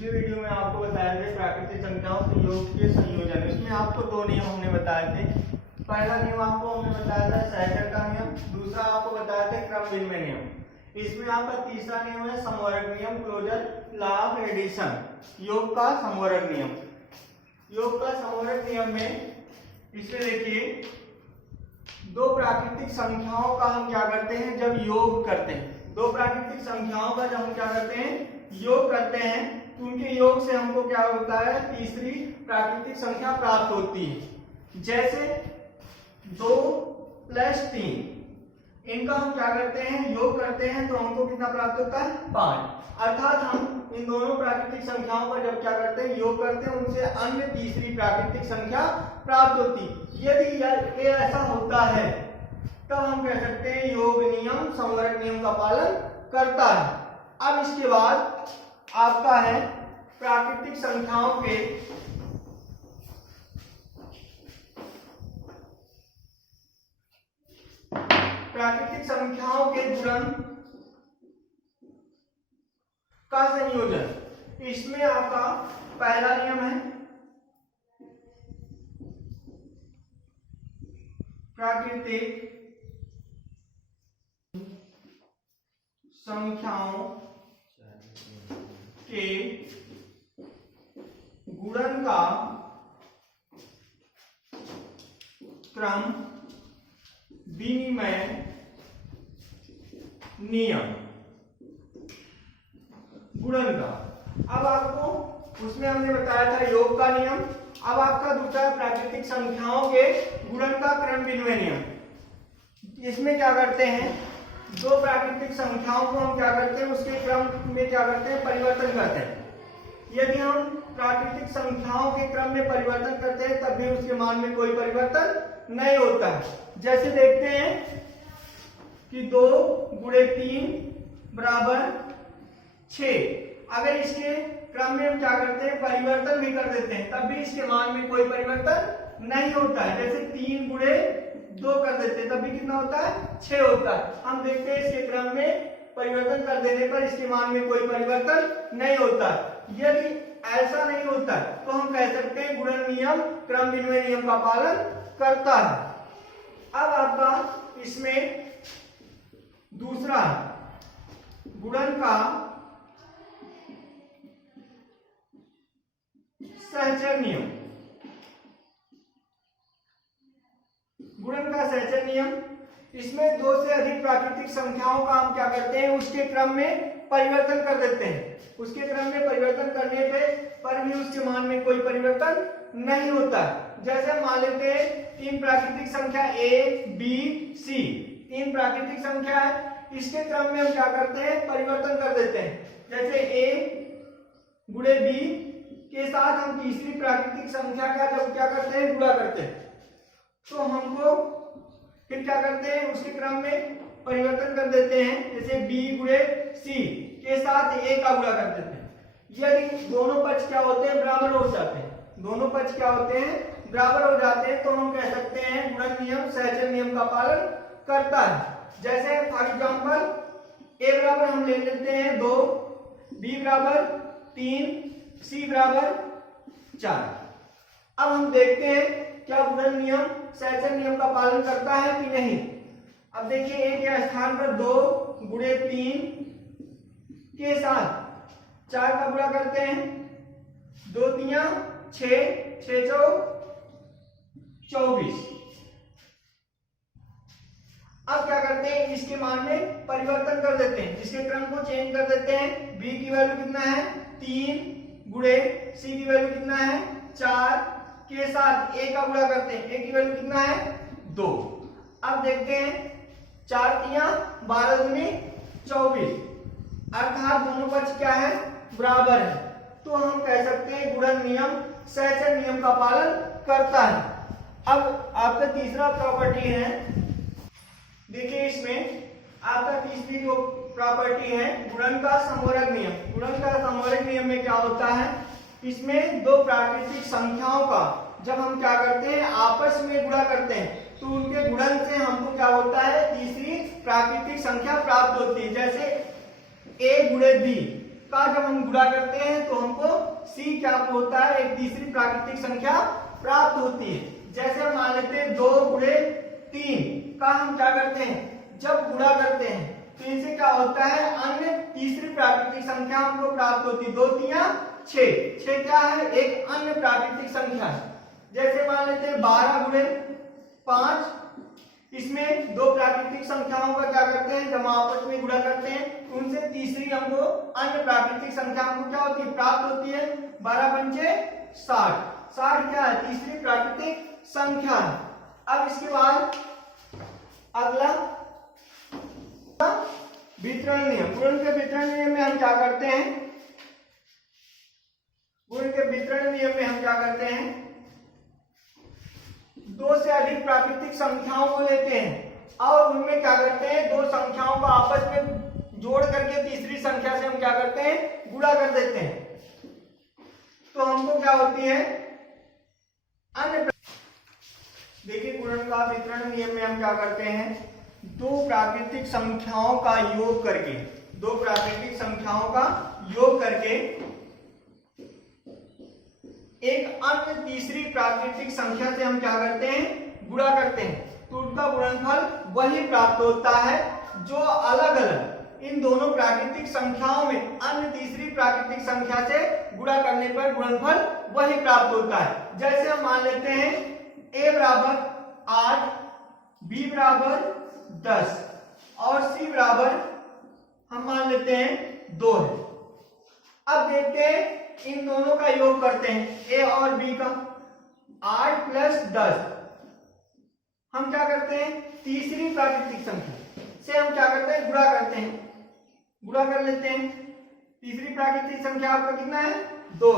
पिछली वीडियो में आपको बताया था प्राकृतिक संख्याओं के योग के संयोजन। इसमें आपको दो नियम हमने बताए थे। पहला नियम आपको हमने बताया था सैकड़ का नियम, दूसरा आपको बताया था क्रम विनिमय नियम। इसमें आपका तीसरा नियम है समवर्ग नियम, क्लोजर लॉ ऑफ एडिशन, योग का समवर्ग नियम। योग का समवर्ग नियम में इसमें देखिए दो प्राकृतिक संख्याओं का हम क्या करते हैं जब योग करते हैं, दो प्राकृतिक संख्याओं का जब हम क्या करते हैं योग करते हैं तो उनके योग से हमको क्या होता है तीसरी प्राकृतिक संख्या प्राप्त होती है। जैसे 2 + 3 इनका हम क्या करते हैं योग करते हैं तो हमको कितना प्राप्त होता है 5। अर्थात हम इन दोनों प्राकृतिक संख्याओं का जब क्या करते हैं योग करते हैं उनसे अन्य तीसरी प्राकृतिक संख्या प्राप्त होती। यदि ये ऐसा होता है तब हम कह सकते हैं योग नियम समवर्ग नियम का पालन करता है। अब इसके बाद आपका है प्राकृतिक संख्याओं के गुणन का संयोजन। इसमें आपका पहला नियम है प्राकृतिक संख्याओं के गुणन का क्रम विनिमय नियम। गुणन का अब आपको उसमें हमने बताया था योग का नियम। अब आपका दूसरा प्राकृतिक संख्याओं के गुणन का क्रम विनिमय नियम। इसमें क्या करते हैं दो प्राकृतिक संख्याओं को हम क्या करते हैं उसके क्रम में क्या करते हैं परिवर्तन करते हैं। यदि हम प्राकृतिक संख्याओं के क्रम में परिवर्तन करते हैं तब भी उसके मान में कोई परिवर्तन नहीं होता है। जैसे देखते हैं कि 2 × 3 = 6। अगर इसके क्रम में हम क्या करते हैं परिवर्तन भी कर देते हैं तब भी इसके मान में कोई परिवर्तन नहीं होता है। जैसे 3 × 2 कर देते हैं तब भी कितना होता है 6 होता है। हम देखते हैं इसके क्रम में परिवर्तन कर देने पर इसके मान में कोई परिवर्तन नहीं होता। यदि ऐसा नहीं होता तो हम कह सकते हैं गुणन नियम क्रम विनिमय नियम का पालन करता है। अब आपका इसमें दूसरा गुणन का सहचर नियम। गुणन का सहचर नियम इसमें 2 से अधिक प्राकृतिक संख्याओं का हम क्या करते हैं उसके क्रम में परिवर्तन कर देते हैं। उसके क्रम में परिवर्तन करने पर भी उसके मान में कोई परिवर्तन नहीं होता। जैसे हम मान लेते हैं 3 प्राकृतिक संख्या a b c, 3 प्राकृतिक संख्या है। इसके क्रम में हम क्या करते हैं परिवर्तन कर देते हैं। जैसे a × b के साथ हम तीसरी प्राकृतिक संख्या का जब क्या करते हैं गुणा करते हैं तो हमको फिर क्या करते हैं उसके क्रम में परिवर्तन कर देते हैं। जैसे b × c के साथ a का गुणा कर देते हैं। यदि दोनों पक्ष क्या होते हैं बराबर हो जाते हैं, दोनों पक्ष क्या होते हैं बराबर हो जाते हैं तो हम कह सकते हैं गुणन नियम सहचर नियम का पालन करता है। जैसे फॉर एग्जांपल a बराबर हम ले लेते हैं 2, b बराबर 3, c बराबर 4। अब हम देखते हैं क्या गुणन नियम सहचर नियम का पालन करता है कि नहीं। अब देखिए a के स्थान पर 2 × 3 के साथ 4 का गुणा करते हैं। 2 × 3 = 6, 6 × 4 = 24। अब क्या करते हैं इसके मान में परिवर्तन कर देते हैं, इसके क्रम को चेंज कर देते हैं। b की वैल्यू कितना है 3 × c की वैल्यू कितना है 4 के साथ a का गुणा करते हैं। a की वैल्यू कितना है 2। अब देखते हैं 4 × 3 = 12 × 24, अर्थात दोनों पक्ष क्या है बराबर है। तो हम कह सकते हैं गुणन नियम सहचर नियम का पालन करता है। अब आपका तीसरा प्रॉपर्टी है, देखिए इसमें आपका तीसरी जो प्रॉपर्टी है गुणन का समवर्ग नियम। गुणन का समवर्ग नियम में क्या होता है इसमें दो प्राकृतिक संख्याओं का जब हम क्या करते हैं आपस में गुणा करते हैं तो उनके गुणन से हमको क्या होता है तीसरी प्राकृतिक संख्या प्राप्त होती है। जैसे a × b का जब हम गुणा करते हैं तो हमको c क्या होता है, एक तीसरी प्राकृतिक संख्या प्राप्त होती है। जैसे हम मान लेते हैं 2 गुणे 3 का हम क्या करते हैं, जब गुणा करते हैं तो इनसे क्या होता है, अन्य तीसरी प्राकृतिक संख्या हमको प्राप्त होती है। 2 3 6, 6 क्या है, एक अन्य प्राकृतिक संख्या है। जैसे मान लेते हैं 12 गुणे 5, इसमें दो प्राकृतिक संख्याओं का क्या करते हैं, जब आपस में गुणा करते हैं उनसे तीसरी हमको अन्य प्राकृतिक संख्या हमको क्या होती है, प्राप्त होती है। 12 पंचे 60, 60 क्या है, तीसरी प्राकृतिक संख्या है। अब इसके बाद अगला वितरण नियम। गुणन के वितरण नियम में हम क्या करते हैं, गुणन के वितरण नियम में हम क्या करते हैं, 2 से अधिक प्राकृतिक संख्याओं को लेते हैं और उनमें क्या करते हैं, 2 संख्याओं को आपस में जोड़ करके तीसरी संख्या से हम क्या करते हैं, गुणा कर देते हैं। तो हमको क्या होती है, अन्य। देखिए गुणन का वितरण नियम में हम क्या करते हैं, 2 प्राकृतिक संख्याओं का योग करके, 2 प्राकृतिक संख्याओं का योग करके एक अन्य तीसरी प्राकृतिक संख्या से हम क्या करते हैं, गुणा करते हैं। तो उनका गुणनफल वही प्राप्त होता है जो अलग अलग इन दोनों प्राकृतिक संख्याओं में अन्य तीसरी प्राकृतिक संख्या से गुणा करने पर गुणनफल वही प्राप्त होता है। जैसे हम मान लेते हैं a बराबर 8, b बराबर 10 और c बराबर हम मान लेते हैं 2 है। अब देखते हैं इन दोनों का योग करते हैं, a और b का। 8 प्लस 10 हम क्या करते हैं, तीसरी प्राकृतिक संख्या से हम क्या करते हैं, गुणा करते हैं, गुणा कर लेते हैं। तीसरी प्राकृतिक संख्या आपका कितना है, 2।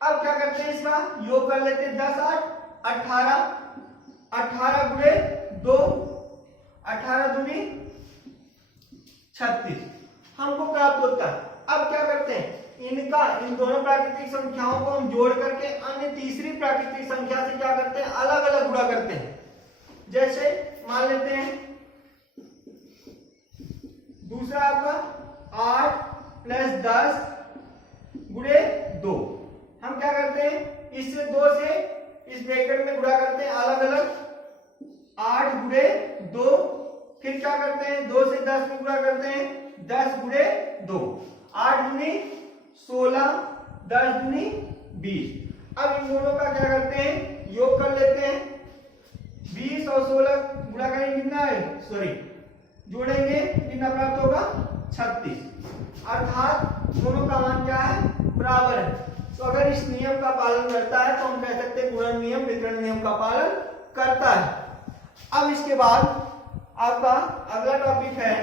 अब क्या करते हैं, इसका योग कर लेते हैं। 10 8 18, 18 गुणे 2, 18 दूनी 36 हमको प्राप्त होता है। अब क्या करते हैं, इन दोनों प्राकृतिक संख्याओं को हम जोड़ करके अन्य तीसरी प्राकृतिक संख्या से क्या करते हैं, अलग अलग गुणा करते हैं। जैसे मान लेते हैं दूसरा आपका 8 प्लस 10 गुणे 2, हम क्या करते हैं, इससे 2 से इस ब्रैकेट में गुणा करते हैं अलग अलग। 8 गुणे 2, फिर क्या करते हैं, 2 से 10 में गुणा करते हैं, 10 गुणे 2, 8 दूनी 16, 10 दूनी 20। अब इन दोनों का क्या करते हैं, योग कर लेते हैं। 20 और 16 गुणा करेंगे कितना है, सॉरी जोड़ेंगे कितना प्राप्त होगा, 36। अर्थात दोनों का मान क्या है, बराबर है। तो अगर इस नियम का पालन करता है तो हम कह सकते हैं गुणन नियम वितरण नियम का पालन करता है। अब इसके बाद आपका अगला टॉपिक है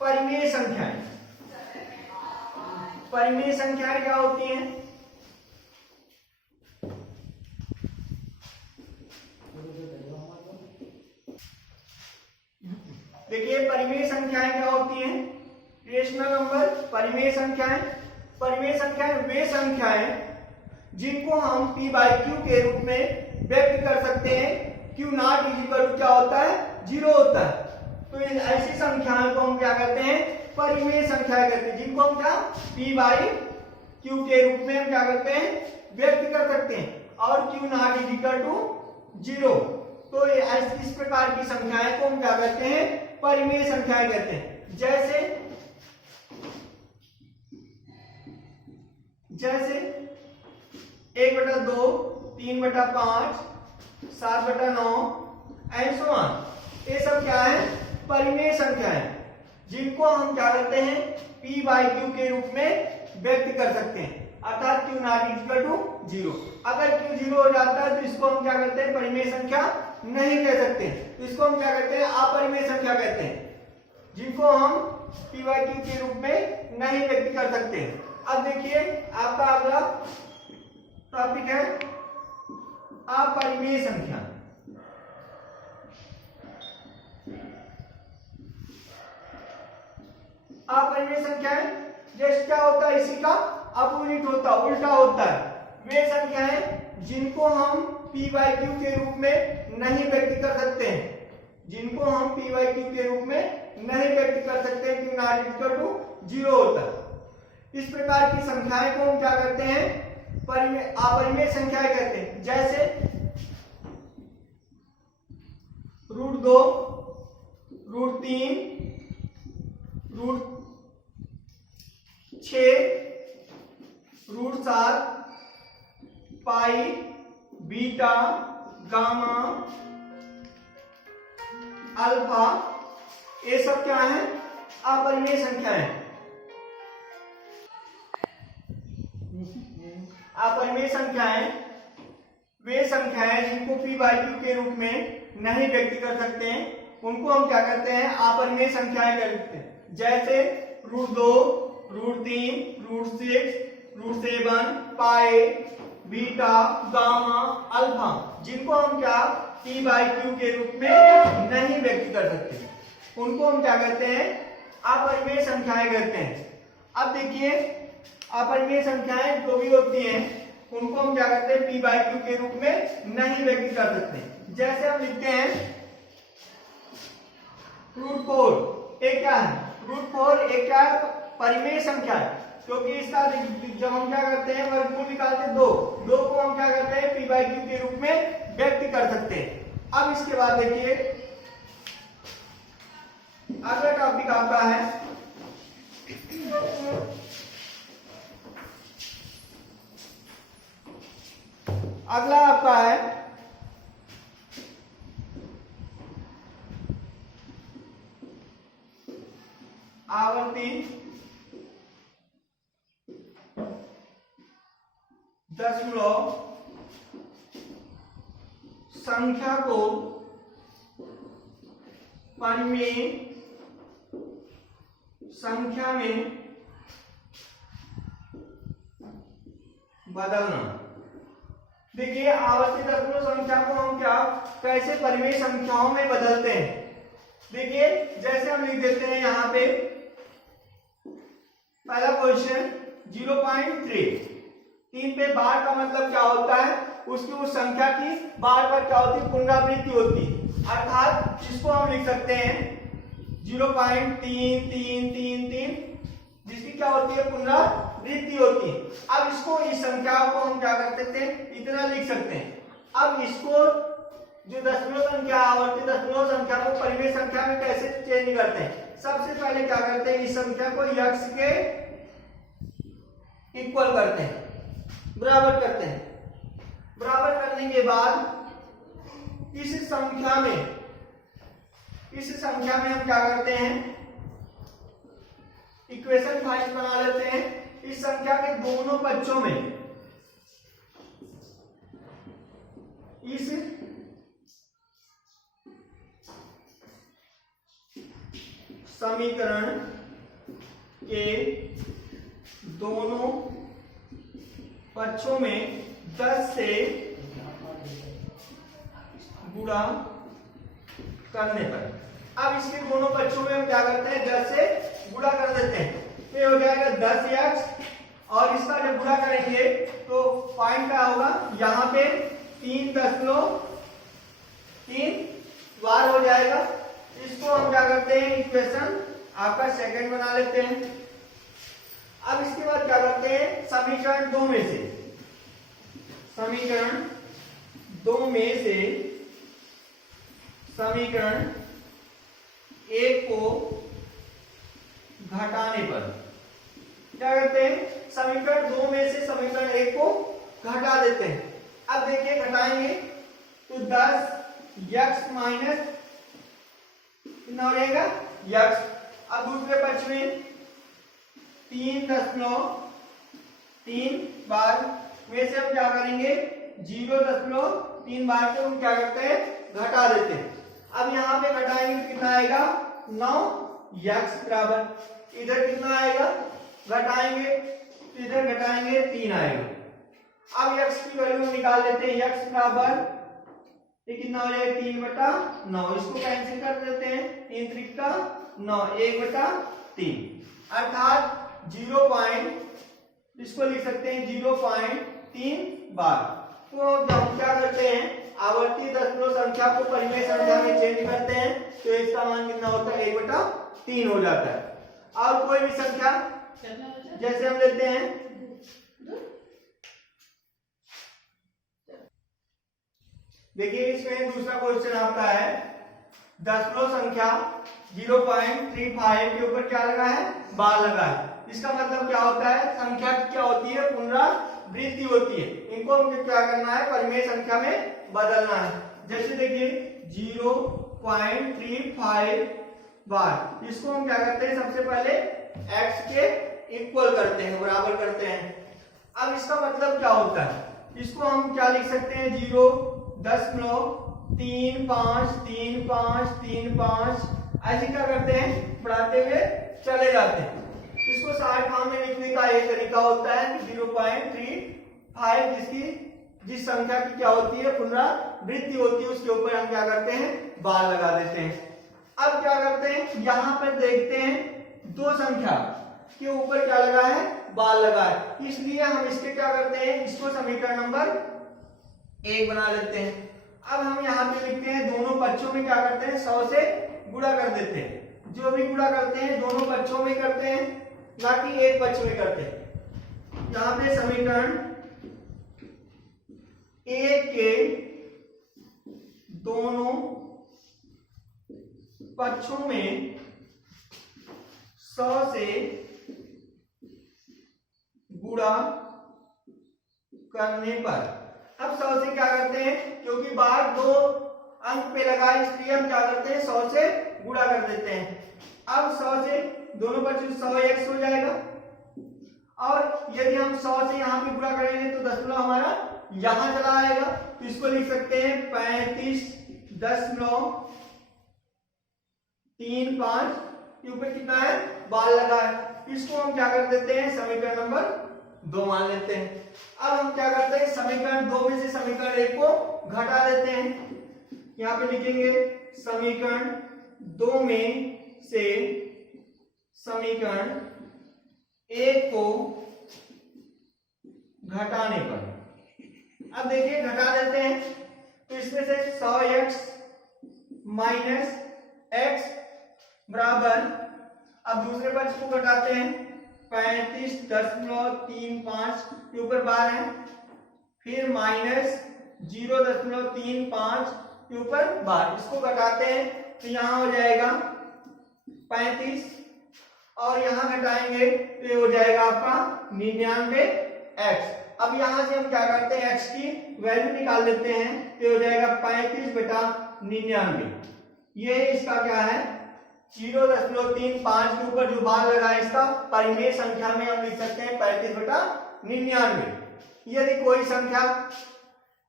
परिमेय संख्याएं। परिमेय संख्याएं क्या होती हैं, देखिए परिमेय संख्याएं क्या होती हैं, रेशनल नंबर। परिमेय संख्याएं, परिमेय संख्याएं वे संख्याएं जिनको हम p बाई क्यू के रूप में व्यक्त कर सकते हैं। q नॉट इक्वल टू क्या होता है, 0 होता है। तो ऐसी संख्याओं को हम क्या कहते हैं, परिमेय संख्याएं कहते हैं, जिनको हम क्या p बाई क्यू के रूप में हम क्या करते हैं, व्यक्त कर सकते हैं। और q नॉट इक्वल टू 0, तो इस प्रकार की संख्याएं को हम क्या कहते हैं, परिमेय संख्याएं कहते हैं। जैसे 1/2, 3/5, 7/9 एंड सो ऑन, ये सब क्या है, परिमेय संख्याएं जिनको हम क्या करते हैं, p बाई क्यू के रूप में व्यक्त कर सकते हैं। अर्थात q नॉट इक्वल टू 0। अगर q 0 हो जाता है तो इसको हम क्या करते हैं, परिमेय संख्या नहीं कह सकते, तो इसको हम क्या कहते हैं, अपरिमेय संख्या कहते हैं, जिनको हम p बाई क्यू के रूप में नहीं व्यक्त कर सकते। अब देखिए आपका अगला टॉपिक है अपरिमेय संख्या। अपरिमेय संख्याएं जैसे क्या होता है, इसी का अपोजिट होता है, उल्टा होता है। वे संख्याएं जिनको हम p बाई क्यू के रूप में नहीं व्यक्त कर सकते हैं, जिनको हम p बाई क्यू के रूप में नहीं व्यक्त कर सकते हैं, q नॉट इक्वल टू 0 होता है। इस प्रकार की संख्याएं को हम क्या करते हैं, अपरिमेय संख्याएं कहते हैं। जैसे √2, √3, √6, √7, पाई, बीटा, गामा, अल्फा, ये सब क्या है, अपरिमेय संख्याएं। अपरिमेय संख्याएं वे संख्याएं जिनको p/q के रूप में नहीं व्यक्त कर सकते हैं, उनको हम क्या करते हैं, अपरिमेय संख्याएं कहते हैं। जैसे √2, √3, √6, √7, पाई, बीटा, गामा, अल्फा, जिनको हम क्या p/q के रूप में नहीं व्यक्त कर सकते, उनको हम क्या कहते हैं, अपरिमेय संख्याएं कहते हैं। अब देखिए अपरिमेय संख्याएं जो भी होती हैं उनको हम क्या करते हैं, p/q के रूप में नहीं व्यक्त कर सकते। जैसे हम लिखते हैं √4, एक क्या है, √4 एक क्या है, परिमेय संख्या है, क्योंकि इसका जब हम क्या करते हैं, वर्गमूल निकालते हैं 2 को हम क्या करते हैं, p/q के रूप में व्यक्त कर सकते हैं। अब इसके बाद देखिए अगला टॉपिक आपका है आवर्ती दशमलव संख्या को परिमेय संख्या में बदलना। देखिए आवर्ती दशमलव संख्या को हम क्या कैसे परिमेय संख्याओं में बदलते हैं। देखिए जैसे हम लिख देते हैं यहाँ पे पहला क्वेश्चन 0.3, 3 पे बार का मतलब क्या होता है, उसकी उस संख्या की बार बार क्या होती है, पुनरावृत्ति होती है। अर्थात इसको हम लिख सकते हैं 0.3333, जिसकी क्या होती है, पुनरावृत्ति होती है। अब इसको इस संख्या को हम क्या कर सकते हैं, इतना लिख सकते हैं। अब इसको जो दशमलव संख्या, आवर्ती दशमलव संख्या को परिमेय संख्या में कैसे चेंज करते हैं, सबसे पहले क्या करते हैं, इस संख्या को यक्ष के इक्वल करते हैं, बराबर करते हैं। बराबर करने के बाद इस संख्या में हम क्या करते हैं, इक्वेशन 5 बना लेते हैं। इस संख्या के दोनों पक्षों में इस समीकरण के दोनों पक्षों में 10 से गुणा करने पर, अब इसके दोनों पक्षों में हम क्या करते हैं, 10 से गुणा कर देते हैं, तो हो जाएगा 10x, और इसका जब गुणा करेंगे तो पॉइंट क्या होगा, यहाँ पे 3.3 बार हो जाएगा। इसको हम क्या करते हैं, इक्वेशन आपका सेकंड बना लेते हैं। अब इसके बाद क्या करते हैं, समीकरण 2 में से समीकरण 1 को घटाने पर क्या करते हैं, समीकरण 2 में से समीकरण 1 को घटा देते हैं। अब देखिए घटाएंगे तो 10x माइनस कितना हो जाएगा, x। अब दूसरे पक्ष में 3.3 बार में से हम क्या करेंगे, 0.3 बार को हम क्या करते हैं, घटा देते हैं। अब यहाँ पे घटाएंगे तो कितना आएगा, 9x बराबर, इधर कितना आएगा, घटाएंगे तो इधर घटाएंगे 3 आएगा। अब x की वैल्यू हम निकाल लेते हैं, x बराबर ये कितना हो जाएगा, 3/9। इसको कैंसिल कर देते हैं, 3 त्रिका 9, 1/3, अर्थात 0. इसको लिख सकते हैं 0.3 बार। तो हम क्या करते हैं, आवर्ती दशमलव संख्या को परिमेय संख्या में चेंज करते हैं, तो इसका मान कितना होता है, 1/3 हो जाता है। और कोई भी संख्या जैसे हम लेते हैं देखिए इसमें दूसरा क्वेश्चन आता है दशमलव संख्या 0.35 के ऊपर क्या लगा है बार लगा है। इसका मतलब क्या होता है संख्या क्या होती है पुनरावृत्ति होती है। इनको हमको क्या करना है परिमेय संख्या में बदलना है। जैसे देखिए 0.35 बार इसको हम क्या करते हैं सबसे पहले x के इक्वल करते हैं बराबर करते हैं। अब इसका मतलब क्या होता है इसको हम क्या लिख सकते हैं 0.353535 ऐसे क्या करते हैं बढ़ाते हुए चले जाते हैं। इसको साइड फॉर्म में लिखने का एक तरीका होता है 0.35 जिस संख्या की क्या होती है पुनरावृत्ति होती है उसके ऊपर हम क्या करते हैं बार लगा देते हैं। अब क्या करते हैं यहाँ पर देखते हैं दो संख्या के ऊपर क्या लगा है बार लगा है, इसलिए हम इसके क्या करते हैं इसको समीकरण नंबर 1 बना लेते हैं। अब हम यहाँ पे लिखते हैं दोनों पक्षों में क्या करते हैं 100 से गुणा कर देते हैं। जो भी गुणा करते हैं दोनों पक्षों में करते हैं ना कि एक पक्ष में करते हैं। यहाँ पे समीकरण 1 के दोनों पक्षों में 100 से गुणा करने पर अब 100 से क्या करते हैं क्योंकि बार दो अंक पे लगा इसलिए हम क्या करते हैं 100 से गुणा कर देते हैं। अब 100 से दोनों पक्ष 100x हो जाएगा और यदि हम 100 से यहाँ पे गुणा करेंगे तो दशमलव हमारा यहाँ चला आएगा तो इसको लिख सकते हैं 35.35 के ऊपर कितना है बार लगा है। इसको हम क्या कर देते हैं समीकरण नंबर 2 मान लेते हैं। अब हम क्या करते हैं समीकरण 2 में से समीकरण 1 को घटा देते हैं। यहाँ पे लिखेंगे समीकरण 2 में से समीकरण 1 को घटाने पर अब देखिए घटा देते हैं तो इसमें से 100x माइनस x बराबर अब दूसरे पक्ष को घटाते हैं 35.35 के ऊपर बार है फिर माइनस 0.35 के ऊपर बार इसको घटाते हैं तो यहाँ हो जाएगा 35 और यहाँ घटाएंगे तो ये हो जाएगा आपका 99x। अब यहाँ से हम क्या करते हैं x की वैल्यू निकाल लेते हैं तो हो जाएगा 35/99। ये इसका क्या है 0.35 के ऊपर जो बार लगा है इसका परिमेय संख्या में हम लिख सकते हैं 35/99। यदि कोई संख्या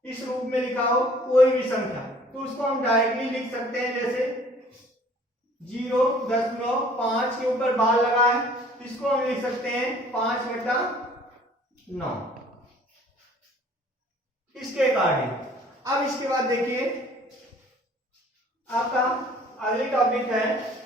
इस रूप में लिखा हो कोई भी संख्या तो उसको हम डायरेक्टली लिख सकते हैं जैसे 0.5 के ऊपर बार लगा है तो इसको हम लिख सकते हैं 5/9 इसके अकॉर्डिंग। अब इसके बाद देखिए आपका अगली टॉपिक है